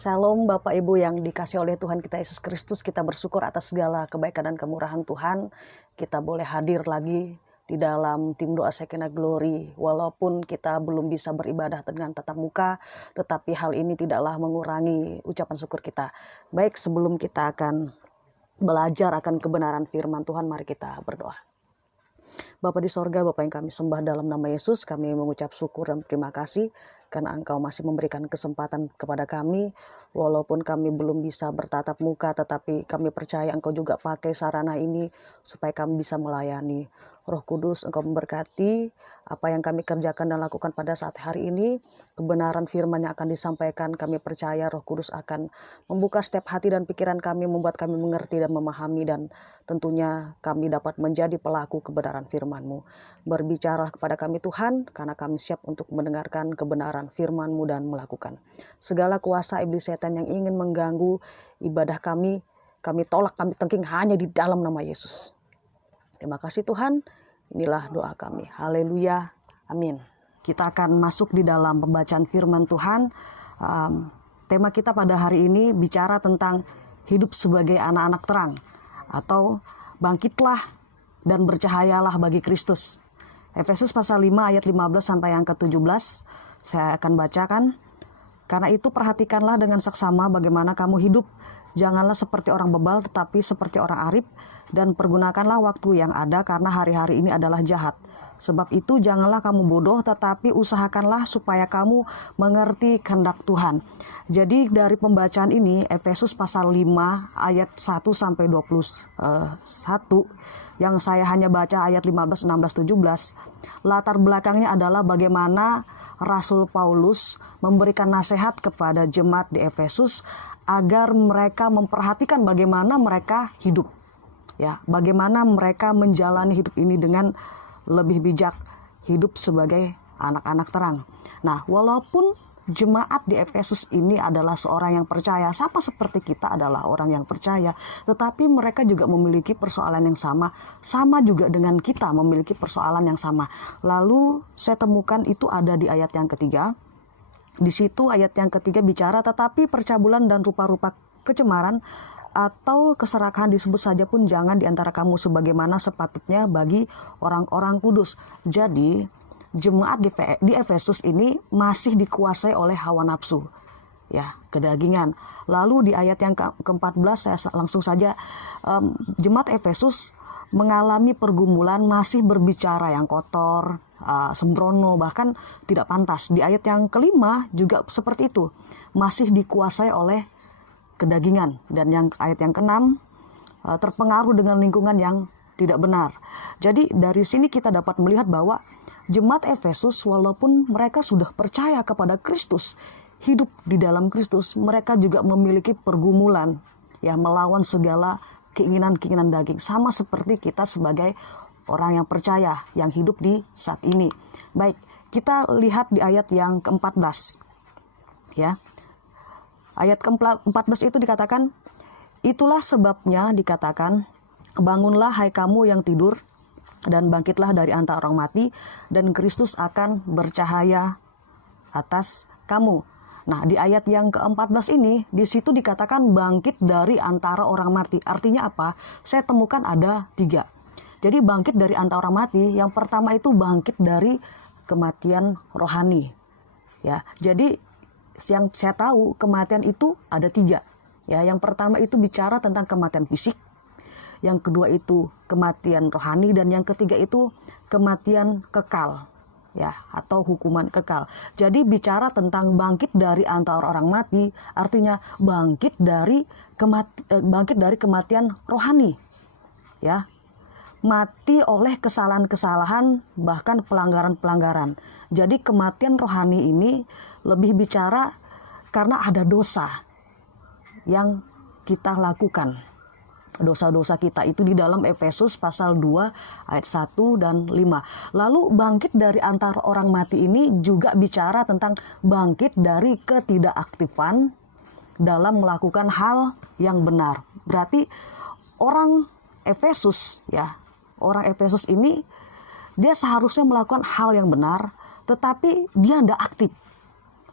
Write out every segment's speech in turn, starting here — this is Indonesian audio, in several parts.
Shalom Bapak Ibu yang dikasih oleh Tuhan kita Yesus Kristus. Kita bersyukur atas segala kebaikan dan kemurahan Tuhan. Kita boleh hadir lagi di dalam tim doa Shekinah Glory. Walaupun kita belum bisa beribadah dengan tatap muka, tetapi hal ini tidaklah mengurangi ucapan syukur kita. Baik, sebelum kita akan belajar akan kebenaran firman Tuhan, mari kita berdoa. Bapa di sorga, Bapa yang kami sembah dalam nama Yesus, kami mengucap syukur dan terima kasih karena Engkau masih memberikan kesempatan kepada kami. Walaupun kami belum bisa bertatap muka, tetapi kami percaya Engkau juga pakai sarana ini supaya kami bisa melayani. Roh Kudus, Engkau memberkati apa yang kami kerjakan dan lakukan pada saat hari ini. Kebenaran firman yang akan disampaikan, kami percaya Roh Kudus akan membuka setiap hati dan pikiran kami, membuat kami mengerti dan memahami, dan tentunya kami dapat menjadi pelaku kebenaran firman-Mu. Berbicara kepada kami Tuhan, karena kami siap untuk mendengarkan kebenaran firman-Mu dan melakukan. Segala kuasa iblis setan yang ingin mengganggu ibadah kami tolak, kami tengking hanya di dalam nama Yesus. Terima kasih Tuhan, inilah doa kami. Haleluya, amin. Kita akan masuk di dalam pembacaan firman Tuhan. Tema kita pada hari ini bicara tentang hidup sebagai anak-anak terang, atau bangkitlah dan bercahayalah bagi Kristus. Efesus pasal 5 ayat 15 sampai yang ke-17 saya akan bacakan. Karena itu perhatikanlah dengan saksama bagaimana kamu hidup. Janganlah seperti orang bebal, tetapi seperti orang arif, dan pergunakanlah waktu yang ada karena hari-hari ini adalah jahat. Sebab itu janganlah kamu bodoh, tetapi usahakanlah supaya kamu mengerti kehendak Tuhan. Jadi dari pembacaan ini Efesus pasal 5 ayat 1 sampai 21, yang saya hanya baca ayat 15, 16, 17. Latar belakangnya adalah bagaimana Rasul Paulus memberikan nasihat kepada jemaat di Efesus agar mereka memperhatikan bagaimana mereka hidup. Ya, bagaimana mereka menjalani hidup ini dengan lebih bijak, hidup sebagai anak-anak terang. Nah, walaupun jemaat di Efesus ini adalah seorang yang percaya, sama seperti kita adalah orang yang percaya, tetapi mereka juga memiliki persoalan yang sama juga dengan kita memiliki persoalan yang sama. Lalu saya temukan itu ada di ayat yang ketiga. Di situ ayat yang ketiga bicara, tetapi percabulan dan rupa-rupa kecemaran atau keserakahan disebut saja pun jangan di antara kamu sebagaimana sepatutnya bagi orang-orang kudus. Jadi jemaat di Efesus ini masih dikuasai oleh hawa nafsu, ya, kedagingan. Lalu di ayat yang ke-14 saya langsung saja, jemaat Efesus mengalami pergumulan, masih berbicara yang kotor, sembrono, bahkan tidak pantas. Di ayat yang kelima juga seperti itu, masih dikuasai oleh kedagingan. Dan yang ayat yang ke-6, terpengaruh dengan lingkungan yang tidak benar. Jadi dari sini kita dapat melihat bahwa jemaat Efesus, walaupun mereka sudah percaya kepada Kristus, hidup di dalam Kristus, mereka juga memiliki pergumulan, ya, melawan segala keinginan-keinginan daging, sama seperti kita sebagai orang yang percaya yang hidup di saat ini. Baik, kita lihat di ayat yang ke-14, ya. Ayat ke-14 itu dikatakan, itulah sebabnya dikatakan, bangunlah hai kamu yang tidur, dan bangkitlah dari antara orang mati, dan Kristus akan bercahaya atas kamu. Nah, di ayat yang ke-14 ini, di situ dikatakan bangkit dari antara orang mati. Artinya apa? Saya temukan ada 3. Jadi bangkit dari antara orang mati, yang pertama itu bangkit dari kematian rohani. Ya, jadi yang saya tahu kematian itu ada 3. Ya, yang pertama itu bicara tentang kematian fisik. Yang kedua itu kematian rohani, dan yang ketiga itu kematian kekal, ya, atau hukuman kekal. Jadi bicara tentang bangkit dari antara orang mati, artinya bangkit dari kematian rohani, ya, mati oleh kesalahan-kesalahan, bahkan pelanggaran-pelanggaran. Jadi kematian rohani ini lebih bicara karena ada dosa yang kita lakukan. Dosa-dosa kita itu di dalam Efesus pasal 2 ayat 1 dan 5. Lalu bangkit dari antara orang mati ini juga bicara tentang bangkit dari ketidakaktifan dalam melakukan hal yang benar. Berarti orang Efesus, ya, orang Efesus ini dia seharusnya melakukan hal yang benar, tetapi dia tidak aktif.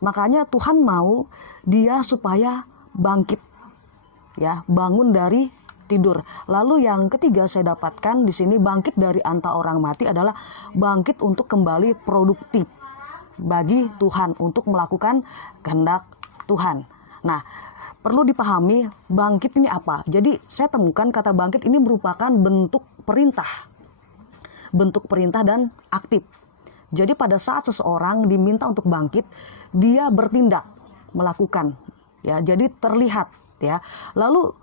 Makanya Tuhan mau dia supaya bangkit, ya, bangun dari tidur. Lalu yang ketiga saya dapatkan di sini, bangkit dari antara orang mati adalah bangkit untuk kembali produktif bagi Tuhan, untuk melakukan kehendak Tuhan. Nah, perlu dipahami bangkit ini apa. Jadi saya temukan kata bangkit ini merupakan bentuk perintah dan aktif. Jadi pada saat seseorang diminta untuk bangkit, dia bertindak, melakukan, ya. Jadi terlihat, ya. Lalu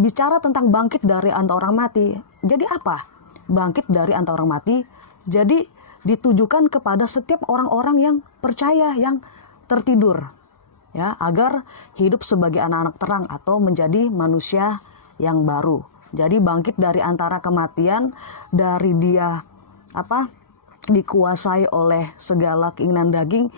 bicara tentang bangkit dari antara orang mati. Jadi apa? Bangkit dari antara orang mati. Jadi ditujukan kepada setiap orang-orang yang percaya, yang tertidur, ya, agar hidup sebagai anak-anak terang atau menjadi manusia yang baru. Jadi bangkit dari antara kematian, dari dia dikuasai oleh segala keinginan daging,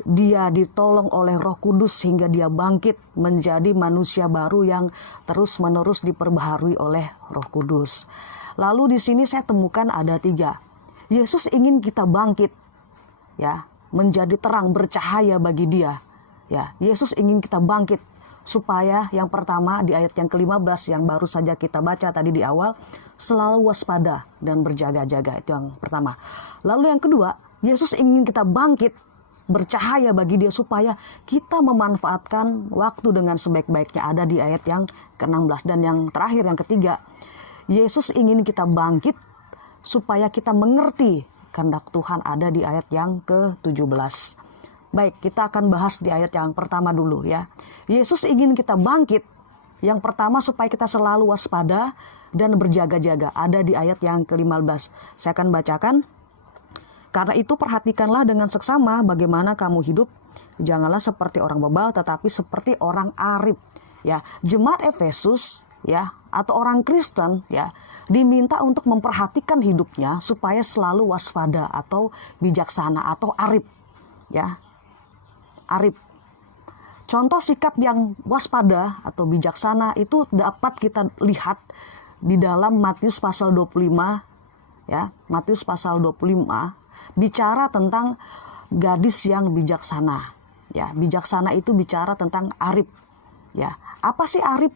dia ditolong oleh Roh Kudus sehingga dia bangkit menjadi manusia baru yang terus-menerus diperbaharui oleh Roh Kudus. Lalu di sini saya temukan ada 3. Yesus ingin kita bangkit, ya, menjadi terang, bercahaya bagi dia. Ya, Yesus ingin kita bangkit supaya yang pertama di ayat yang ke-15 yang baru saja kita baca tadi di awal, selalu waspada dan berjaga-jaga. Itu yang pertama. Lalu yang kedua, Yesus ingin kita bangkit, bercahaya bagi dia supaya kita memanfaatkan waktu dengan sebaik-baiknya. Ada di ayat yang ke-16. Dan yang terakhir, yang ketiga, Yesus ingin kita bangkit supaya kita mengerti kehendak Tuhan. Ada di ayat yang ke-17. Baik, kita akan bahas di ayat yang pertama dulu, ya. Yesus ingin kita bangkit. Yang pertama supaya kita selalu waspada dan berjaga-jaga. Ada di ayat yang ke-15. Saya akan bacakan. Karena itu perhatikanlah dengan seksama bagaimana kamu hidup. Janganlah seperti orang bebal, tetapi seperti orang arif. Ya, jemaat Efesus, ya, atau orang Kristen, ya, diminta untuk memperhatikan hidupnya supaya selalu waspada atau bijaksana atau arif, ya. Arif. Contoh sikap yang waspada atau bijaksana itu dapat kita lihat di dalam Matius pasal 25, ya. Matius pasal 25 bicara tentang gadis yang bijaksana, ya. Bijaksana itu bicara tentang arif, ya. Apa sih arif?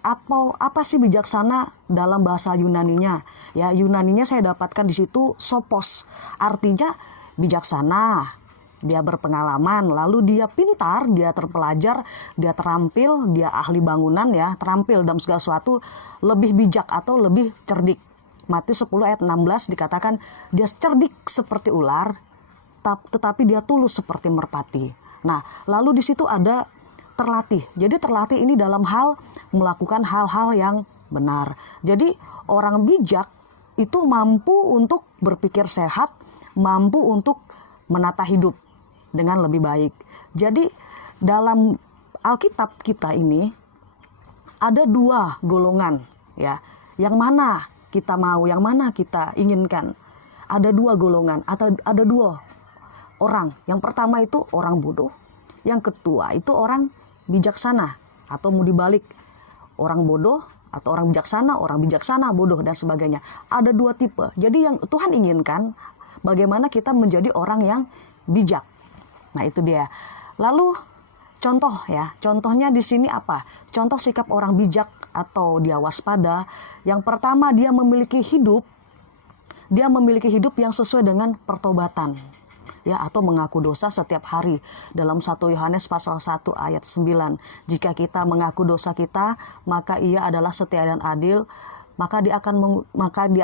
Atau apa sih bijaksana dalam bahasa Yunaninya? Ya, Yunaninya saya dapatkan di situ sopos. Artinya bijaksana. Dia berpengalaman, lalu dia pintar, dia terpelajar, dia terampil, dia ahli bangunan, ya, terampil dalam segala sesuatu, lebih bijak atau lebih cerdik. Matius 10 ayat 16 dikatakan dia cerdik seperti ular, tetapi dia tulus seperti merpati. Nah, lalu di situ ada terlatih. Jadi terlatih ini dalam hal melakukan hal-hal yang benar. Jadi orang bijak itu mampu untuk berpikir sehat, mampu untuk menata hidup dengan lebih baik. Jadi dalam Alkitab kita ini ada 2 golongan, ya. Yang mana kita mau, yang mana kita inginkan. Ada 2 golongan atau ada 2 orang. Yang pertama itu orang bodoh, yang kedua itu orang bijaksana, atau mau dibalik, orang bodoh atau orang bijaksana, bodoh dan sebagainya. Ada 2 tipe. Jadi yang Tuhan inginkan bagaimana kita menjadi orang yang bijak. Nah, itu dia. Lalu contoh, ya. Contohnya di sini apa? Contoh sikap orang bijak atau dia waspada. Yang pertama, dia memiliki hidup yang sesuai dengan pertobatan. Ya, atau mengaku dosa setiap hari. Dalam 1 Yohanes pasal 1 ayat 9. Jika kita mengaku dosa kita, maka ia adalah setia dan adil, maka dia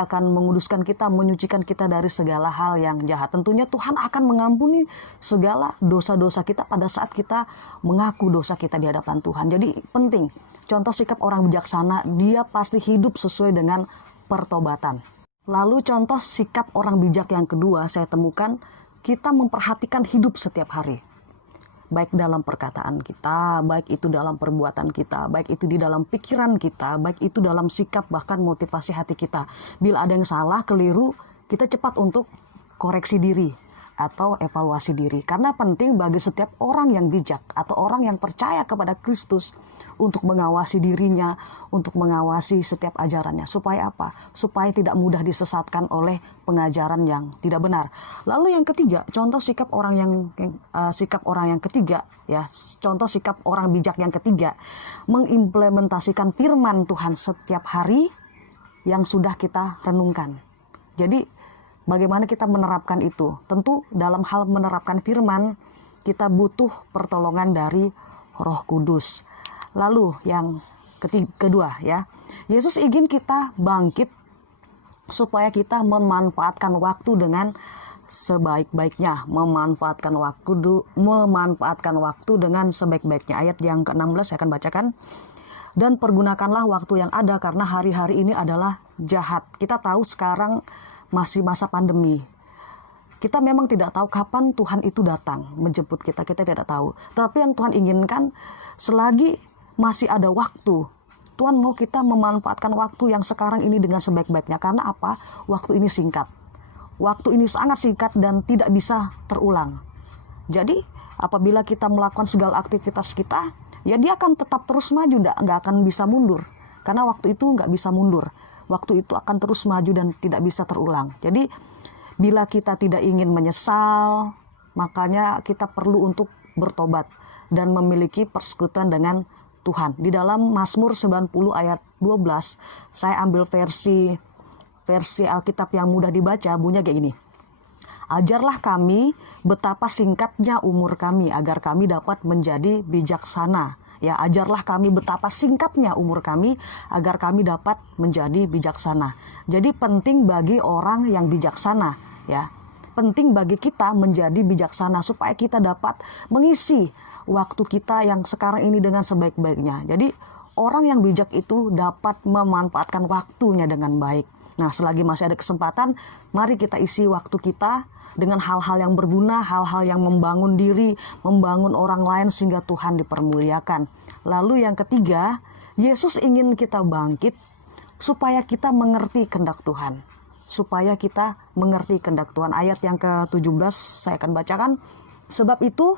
akan menguduskan kita, menyucikan kita dari segala hal yang jahat. Tentunya Tuhan akan mengampuni segala dosa-dosa kita pada saat kita mengaku dosa kita di hadapan Tuhan. Jadi penting, contoh sikap orang bijaksana, dia pasti hidup sesuai dengan pertobatan. Lalu contoh sikap orang bijak yang kedua saya temukan, kita memperhatikan hidup setiap hari. Baik dalam perkataan kita, baik itu dalam perbuatan kita, baik itu di dalam pikiran kita, baik itu dalam sikap bahkan motivasi hati kita. Bila ada yang salah, keliru, kita cepat untuk koreksi diri. atau evaluasi diri. Karena penting bagi setiap orang yang bijak atau orang yang percaya kepada Kristus untuk mengawasi dirinya, untuk mengawasi setiap ajarannya. Supaya apa? Supaya tidak mudah disesatkan oleh pengajaran yang tidak benar. Lalu yang ketiga, contoh sikap orang yang ketiga, ya, contoh sikap orang bijak yang ketiga, mengimplementasikan firman Tuhan setiap hari yang sudah kita renungkan. Jadi bagaimana kita menerapkan itu? Tentu dalam hal menerapkan firman kita butuh pertolongan dari Roh Kudus. Lalu yang kedua, ya, Yesus ingin kita bangkit supaya kita memanfaatkan waktu dengan sebaik-baiknya, memanfaatkan waktu dengan sebaik-baiknya. Ayat yang ke-16 saya akan bacakan. Dan pergunakanlah waktu yang ada karena hari-hari ini adalah jahat. Kita tahu sekarang masih masa pandemi. Kita memang tidak tahu kapan Tuhan itu datang menjemput kita. Kita tidak tahu. Tapi yang Tuhan inginkan, selagi masih ada waktu, Tuhan mau kita memanfaatkan waktu yang sekarang ini dengan sebaik-baiknya. Karena apa? Waktu ini singkat. Waktu ini sangat singkat dan tidak bisa terulang. Jadi apabila kita melakukan segala aktivitas kita, ya dia akan tetap terus maju, nggak akan bisa mundur. Karena waktu itu nggak bisa mundur. Waktu itu akan terus maju dan tidak bisa terulang. Jadi bila kita tidak ingin menyesal, makanya kita perlu untuk bertobat dan memiliki persekutuan dengan Tuhan. Di dalam Mazmur 90 ayat 12, saya ambil versi Alkitab yang mudah dibaca, bunyinya kayak gini. Ajarlah kami betapa singkatnya umur kami agar kami dapat menjadi bijaksana. Ya, ajarlah kami betapa singkatnya umur kami agar kami dapat menjadi bijaksana. Jadi penting bagi orang yang bijaksana, ya. Penting bagi kita menjadi bijaksana supaya kita dapat mengisi waktu kita yang sekarang ini dengan sebaik-baiknya. Jadi orang yang bijak itu dapat memanfaatkan waktunya dengan baik. Nah, selagi masih ada kesempatan, mari kita isi waktu kita dengan hal-hal yang berguna, hal-hal yang membangun diri, membangun orang lain sehingga Tuhan dipermuliakan. Lalu yang ketiga, Yesus ingin kita bangkit supaya kita mengerti kehendak Tuhan. Supaya kita mengerti kehendak Tuhan. Ayat yang ke-17 saya akan bacakan. Sebab itu,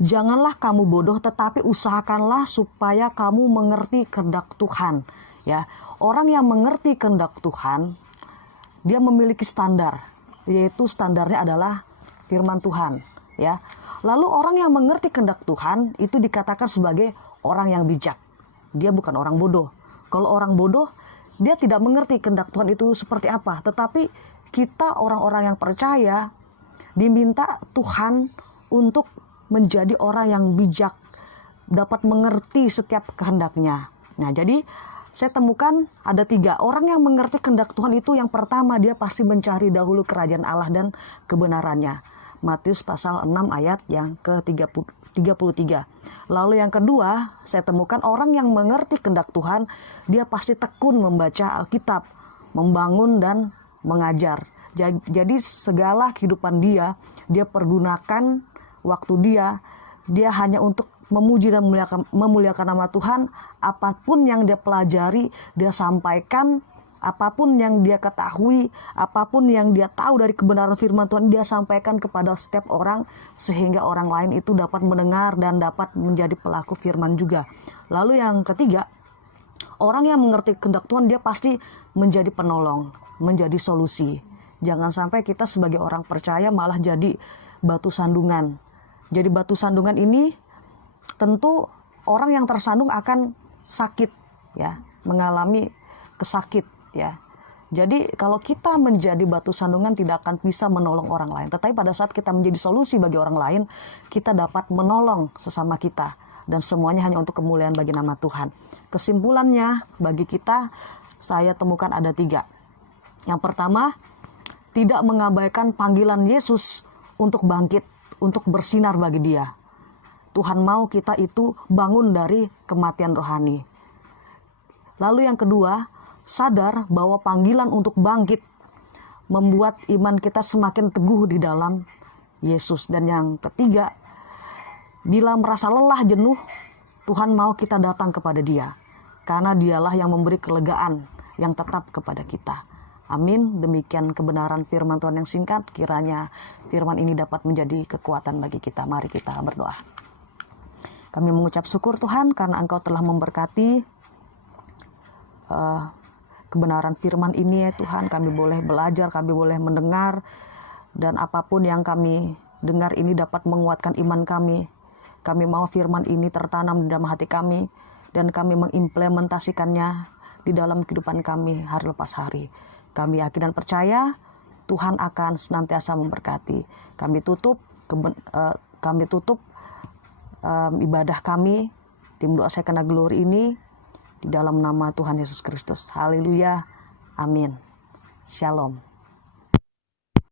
janganlah kamu bodoh, tetapi usahakanlah supaya kamu mengerti kehendak Tuhan. Ya, orang yang mengerti kehendak Tuhan, dia memiliki standar, yaitu standarnya adalah firman Tuhan, ya. Lalu orang yang mengerti kehendak Tuhan itu dikatakan sebagai orang yang bijak. Dia bukan orang bodoh. Kalau orang bodoh, dia tidak mengerti kehendak Tuhan itu seperti apa. Tetapi kita orang-orang yang percaya diminta Tuhan untuk menjadi orang yang bijak, dapat mengerti setiap kehendaknya. Nah, jadi saya temukan ada 3 orang yang mengerti kehendak Tuhan itu. Yang pertama, dia pasti mencari dahulu kerajaan Allah dan kebenarannya. Matius pasal 6 ayat yang ke-33. Lalu yang kedua, saya temukan orang yang mengerti kehendak Tuhan, dia pasti tekun membaca Alkitab, membangun dan mengajar. Jadi segala kehidupan dia pergunakan waktu dia hanya untuk memuji dan memuliakan nama Tuhan. Apapun yang dia pelajari, dia sampaikan. Apapun yang dia ketahui, apapun yang dia tahu dari kebenaran firman Tuhan, dia sampaikan kepada setiap orang, sehingga orang lain itu dapat mendengar dan dapat menjadi pelaku firman juga. Lalu yang ketiga, orang yang mengerti kehendak Tuhan, dia pasti menjadi penolong, menjadi solusi. Jangan sampai kita sebagai orang percaya malah jadi batu sandungan. Jadi batu sandungan ini tentu orang yang tersandung akan sakit, ya, mengalami kesakit, ya. Jadi kalau kita menjadi batu sandungan tidak akan bisa menolong orang lain. Tetapi pada saat kita menjadi solusi bagi orang lain, kita dapat menolong sesama kita. Dan semuanya hanya untuk kemuliaan bagi nama Tuhan. Kesimpulannya bagi kita, saya temukan ada 3. Yang pertama, tidak mengabaikan panggilan Yesus untuk bangkit, untuk bersinar bagi dia. Tuhan mau kita itu bangun dari kematian rohani. Lalu yang kedua, sadar bahwa panggilan untuk bangkit membuat iman kita semakin teguh di dalam Yesus. Dan yang ketiga, bila merasa lelah jenuh, Tuhan mau kita datang kepada Dia. Karena Dialah yang memberi kelegaan yang tetap kepada kita. Amin. Demikian kebenaran firman Tuhan yang singkat. Kiranya firman ini dapat menjadi kekuatan bagi kita. Mari kita berdoa. Kami mengucap syukur Tuhan karena Engkau telah memberkati kebenaran firman ini ya Tuhan. Kami boleh belajar, kami boleh mendengar, dan apapun yang kami dengar ini dapat menguatkan iman kami. Kami mau firman ini tertanam di dalam hati kami, dan kami mengimplementasikannya di dalam kehidupan kami hari lepas hari. Kami yakin dan percaya Tuhan akan senantiasa memberkati. Kami tutup ibadah kami, tim doa Shekinah Glory ini, di dalam nama Tuhan Yesus Kristus. Haleluya. Amin. Shalom.